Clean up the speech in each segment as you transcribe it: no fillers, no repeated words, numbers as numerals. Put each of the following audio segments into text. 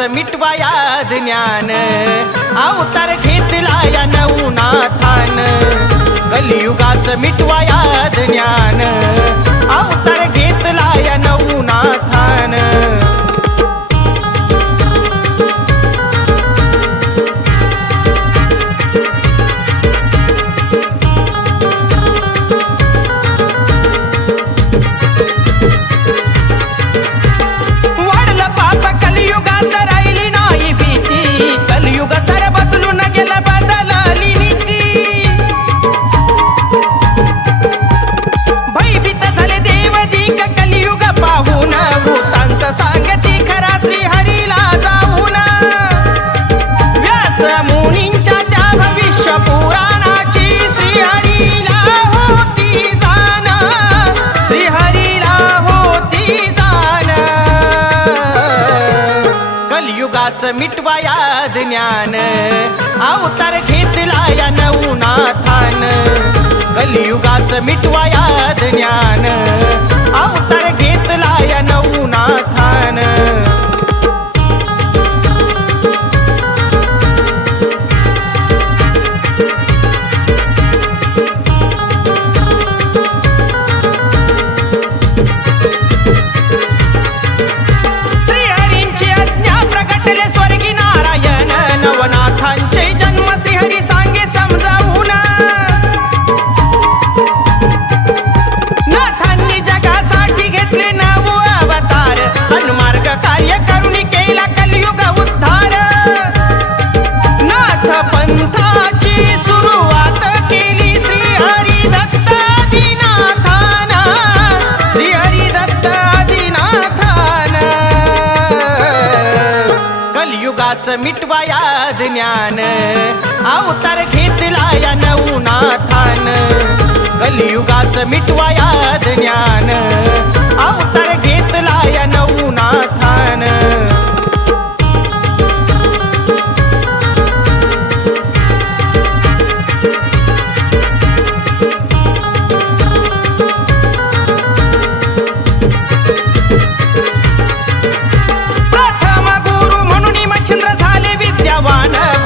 कलियुगाचं मिटवाया ज्ञान अवतार घेतला या नवनाथान कलियुगाचं मिटवाया ज्ञान अवतार घेतला या नवनाथान कलियुगाचं मिटवाया ज्ञान अवतार घेतला या नवनाथान कलियुगाचं मिटवाया ज्ञान अवतार घेतला या नवनाथान नवनाथांचे जन्म श्रीहरी सांगे समजावून नाथांनी जगासाठी घेतले नव अवतार सन्मार्ग कार्य करून केला कलियुग उद्धार नाथ पंथाची सुरुवात केली श्रीहरी दत्त आदिनाथान श्रीहरी दत्त आदिनाथान कलियुगाचं मिटवाया ज्ञान अवतार घेतला या नवनाथान कलियुगाचं मिटवाया ज्ञान अवतार घेतला या नवनाथान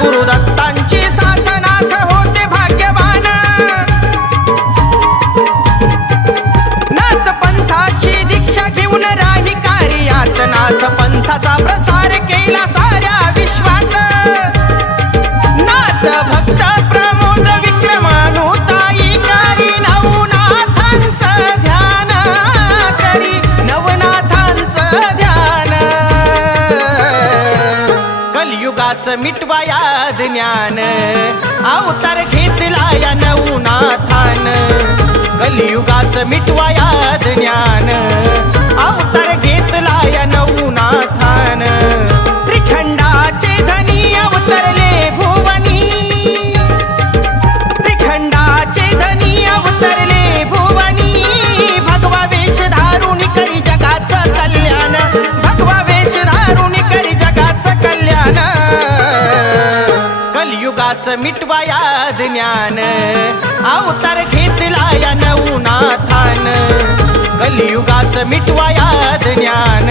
गुरुदत्तांची साथनाथ होते भाग्यवान नाथ पंथाची दीक्षा घेऊन राही कार्यात नाथ पंथाचा प्रसार केला साऱ्या विश्वात नाथ भक्त प्रमोद विक्रमानुताई करी नवनाथांचं ध्यान करी नवनाथांचं ध्यान कलियुगाचं मिटवाया ज्ञान अवतार घेतला या नवनाथान कलियुगाचं मिटवाया ज्ञान अवतार घेतला या नवनाथान त्रिखंडाचे धनी अवतरले भुवनी त्रिखंडाचे धनी अवतरले भुवनी भगवा वेश धारून करी जगाचं कल्याण भगवा वेश धारून करी जगाचं कल्याण कलियुगाचं मिटवाया ज्ञान अवतार घेतला या नवनाथान कलियुगाचं मिटवाया ज्ञान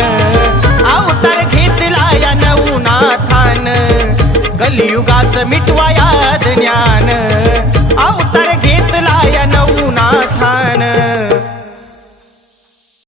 अवतार घेतला या नवनाथान कलियुगाचं मिटवाया ज्ञान अवतार